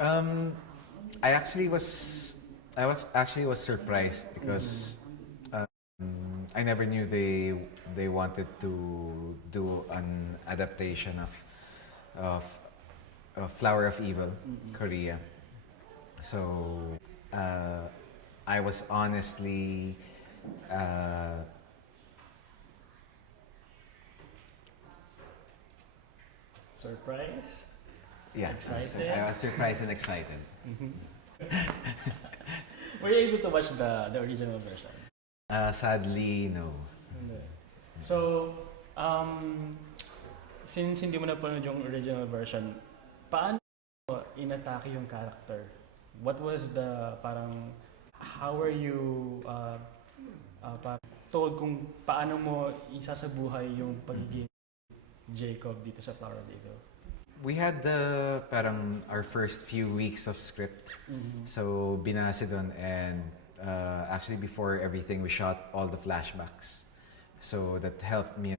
Um, I was surprised because I never knew they wanted to do an adaptation of Flower of Evil, Korea. So uh, I was honestly uh, Surprised? yeah, Excited? I was surprised and excited. Were you able to watch the original version? Sadly, no. Hindi. So, since hindi mo napanood yung original version, paano mo inatake yung character? What was the parang, how were you parang told kung paano mo isasabuhay yung pagiging Jacob dito sa Flower of Evil? We had our first few weeks of script. So binase doon, and actually before everything we shot all the flashbacks. So that helped me.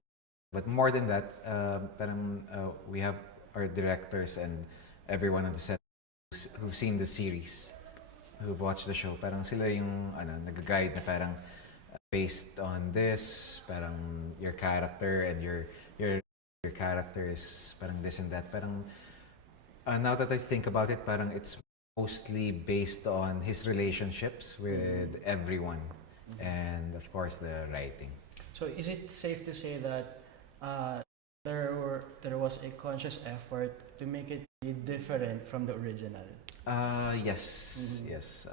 But more than that, we have our directors and everyone on the set who've seen the series, who've watched the show. Parang sila yung nag-guide na parang based on this, parang your character and your character is parang this and that. Parang now that I think about it, parang it's mostly based on his relationships with everyone, and of course the writing. So is it safe to say that there was a conscious effort to make it different from the original? Yes, yes.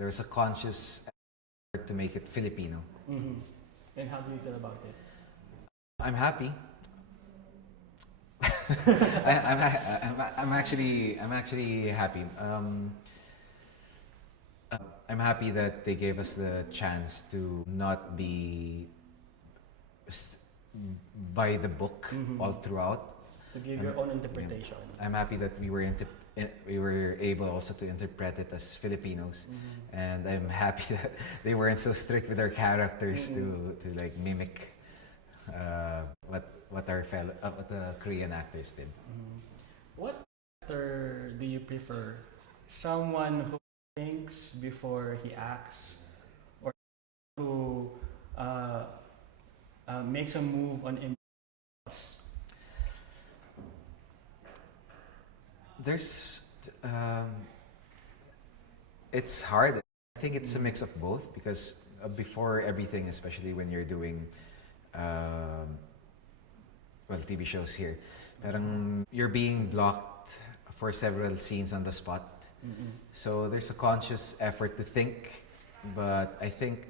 There's a conscious effort to make it Filipino. And how do you feel about it? I'm happy. I'm actually happy. I'm happy that they gave us the chance to not be by the book all throughout. To give your own interpretation. I'm happy that we were able also to interpret it as Filipinos, and I'm happy that they weren't so strict with our characters to like mimic what the Korean actors did. What actor do you prefer? Someone who thinks before he acts, or who makes a move on impulse? There's it's hard. I think it's a mix of both because before everything, especially when you're doing TV shows here, parang you're being blocked for several scenes on the spot. So there's a conscious effort to think, but I think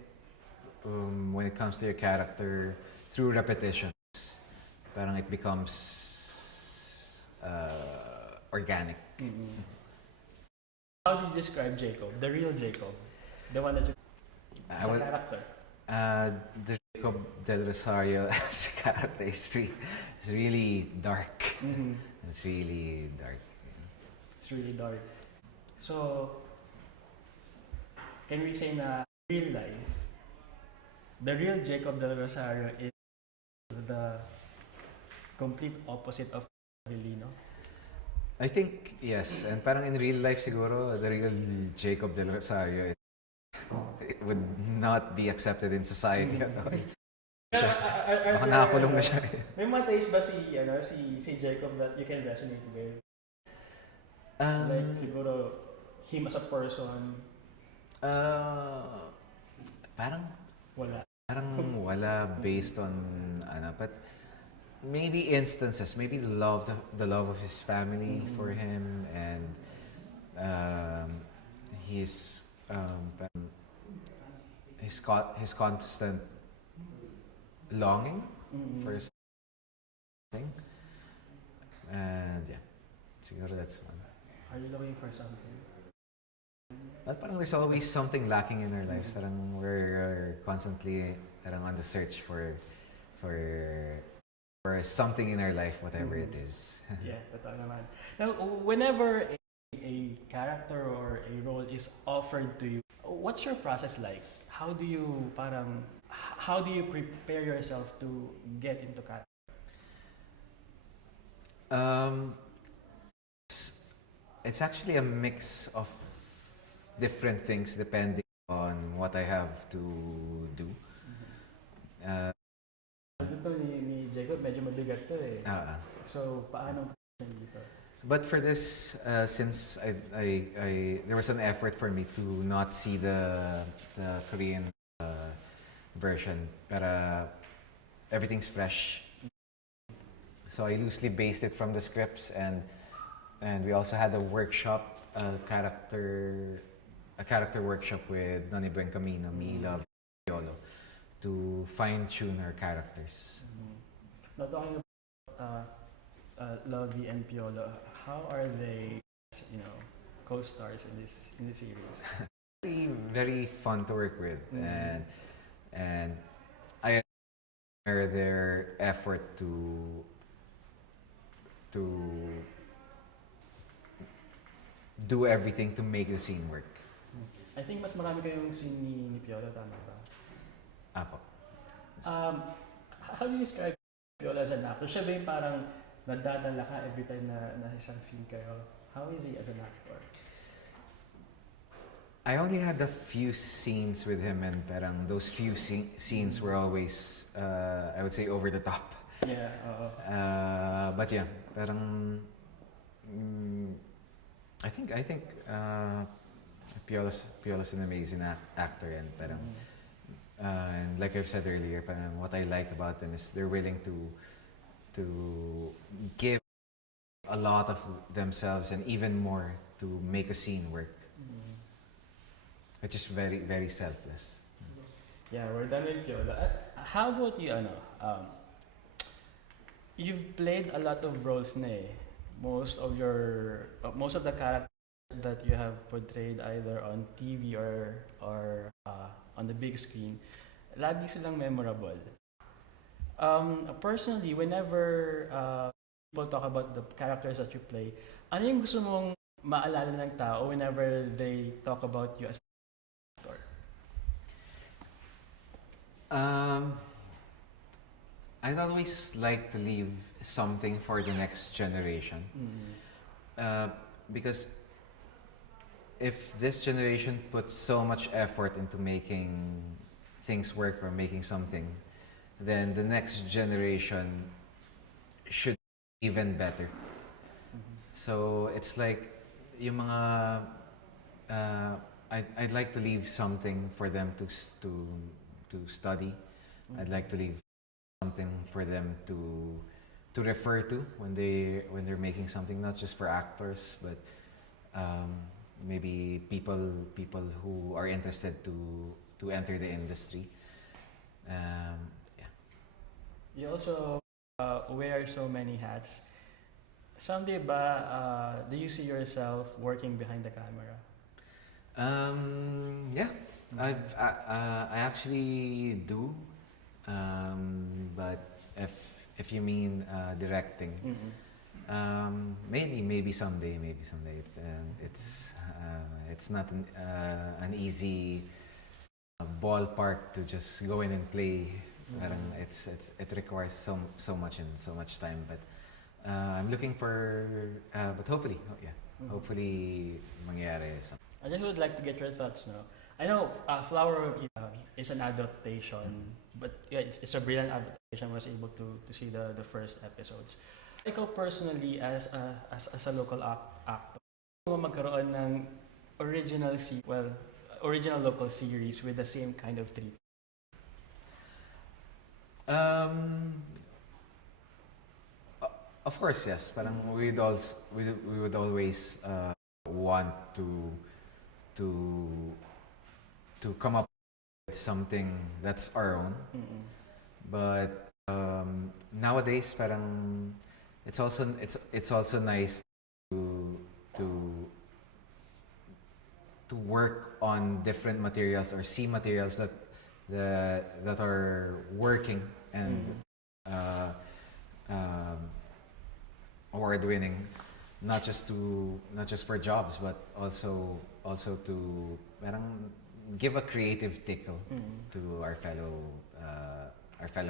when it comes to your character, through repetitions, parang it becomes organic. How do you describe Jacob, the real Jacob, the one that you as a character? The Jacob Del Rosario as a character is really dark. It's really dark. It's really dark. So, can we say na real life, the real Jacob Del Rosario is the complete opposite of Avelino? I think yes, and parang in real life siguro the real Jacob Del Rosario it would not be accepted in society at all. Baka nakakulong na siya. May mga taste ba si Jacob that you can resonate with? Like siguro him as a person? Parang Wala. Parang wala based on but maybe instances, maybe the love of his family for him, and his his constant longing for something, and yeah, siguro that's one. Are you looking for something? But parang there's always something lacking in our lives. Parang we're constantly parang on the search for something in our life, whatever it is. Yeah, totoo naman. Now, whenever a character or a role is offered to you, what's your process like? How do you prepare yourself to get into character? It's actually a mix of different things depending on what I have to do. Uh, Dito ni Jacob, medyo mabigat to eh. uh, So, paano dito? but for this, since there was an effort for me to not see the Korean version, but everything's fresh. So I loosely based it from the scripts, and we also had a workshop, a character workshop with Noni Buencamino, me, Love, Piolo, to fine tune our characters. Now talking about Lovey and Piolo, how are they, co-stars in this series? Very, very fun to work with, and I admire their effort to do everything to make the scene work. I think mas marami kayong scene ni Piolo, tama ba? Apo. How do you describe Piolo as an actor? Siya ba yung parang nadadala ka every time na isang scene kayo? How is he as an actor? I only had a few scenes with him, and parang those few scenes were always, I would say, over the top. Yeah, But yeah, parang I think Piolo's an amazing actor, and parang and like I've said earlier, parang what I like about them is they're willing to give a lot of themselves and even more to make a scene work. Which is very, very selfless. Yeah, we're done with Piolo. How about you, you've played a lot of roles na eh. Most of the characters that you have portrayed either on TV or on the big screen, lagi silang memorable. Personally, whenever people talk about the characters that you play, ano yung gusto mong maalala ng tao whenever they talk about you as an actor? I'd always like to leave something for the next generation. Because if this generation puts so much effort into making things work or making something, then the next generation should be even better. So it's like yung mga I'd like to leave something for them to study. I'd like to leave something for them to refer to when they're making something, not just for actors, but maybe people who are interested to enter the industry. Yeah. You also wear so many hats. Someday ba, do you see yourself working behind the camera? Yeah, I actually do, but if you mean directing, maybe someday. It's not an easy ballpark to just go in and play. Parang it requires so much and so much time, but I'm looking for but hopefully mangyari something. I just would like to get your thoughts now. I know Flower of Eve is an adaptation, but yeah, it's a brilliant adaptation. I was able to see the first episodes. Ikaw personally as a local actor, mo magkaroon ng original local series with the same kind of treatment? Of course, yes. Parang we would always want to come up with something that's our own. But nowadays, parang it's also nice to work on different materials or see materials that are working and award-winning, not just for jobs, but also to parang give a creative tickle to our fellow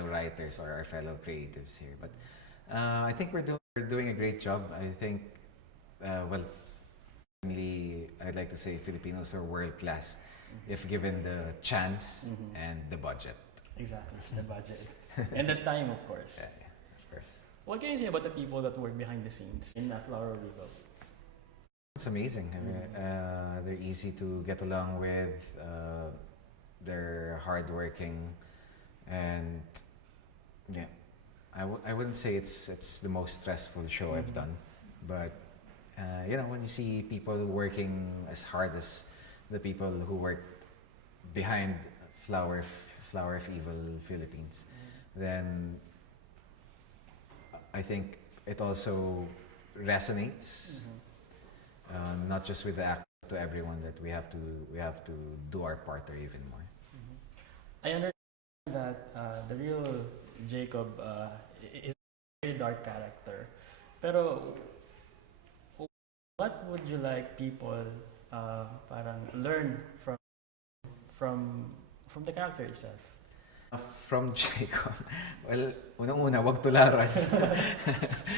writers or our fellow creatives here. But I think we're doing a great job. I think I'd like to say Filipinos are world class if given the chance and the budget. Exactly, the budget. And the time, of course. Yeah, of course. What can you say about the people that work behind the scenes in Flower Regal? It's amazing. I mean, they're easy to get along with. They're hardworking, and yeah, I wouldn't say it's the most stressful show I've done, but when you see people working as hard as the people who work behind Flower of Evil Philippines, then I think it also resonates. Not just with the actor, to everyone, that we have to do our part or even more. I understand that the real Jacob is a very dark character. Pero what would you like people parang learn from the character itself? From Jacob, well, unang-una, wag tularan.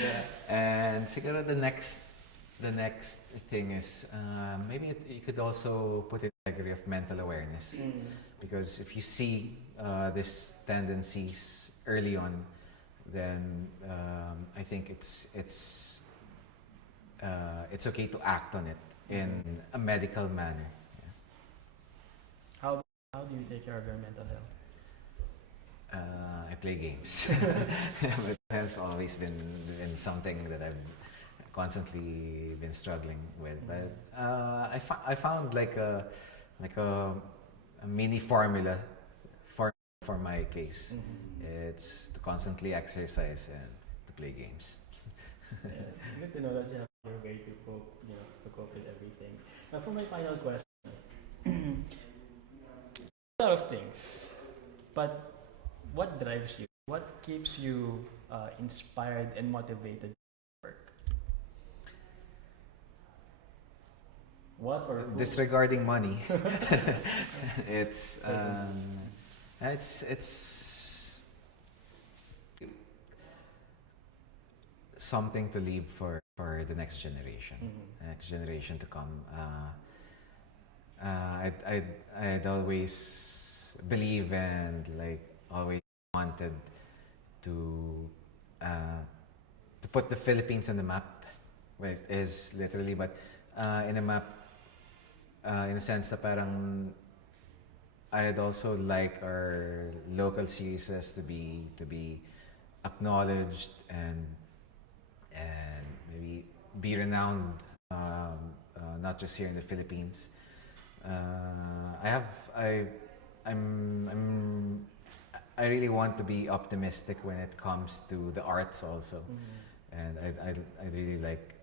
Yeah. And siguro the next thing is maybe you could also put in a degree of mental awareness, because if you see these tendencies early on, then I think it's okay to act on it in a medical manner. Yeah. How do you take care of your mental health? I play games. But has always been something that I've constantly been struggling with. But I found like a mini formula for my case. It's to constantly exercise and to play games. Yeah, good to know that you have your way to cope, to cope with everything. Now, for my final question, a lot of things, but what drives you? What keeps you inspired and motivated to work? What or who? Disregarding money, it's something to leave for the next generation, next generation to come. I'd always believe and always wanted to put the Philippines on the map. Well, it is literally, but in a map, in a sense that parang I'd also like our local series to be acknowledged and maybe be renowned, not just here in the Philippines. I really want to be optimistic when it comes to the arts also, and I really like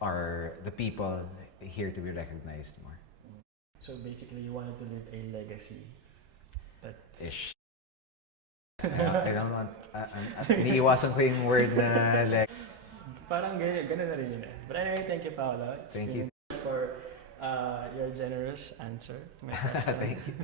the people here to be recognized more. So basically, you wanted to leave a legacy. That's Ish. I don't want. Iniiwasan ko yung word na parang ganun na rin yun eh. But anyway, thank you, Paolo. Thank you. For your generous answer to my question. Thank you.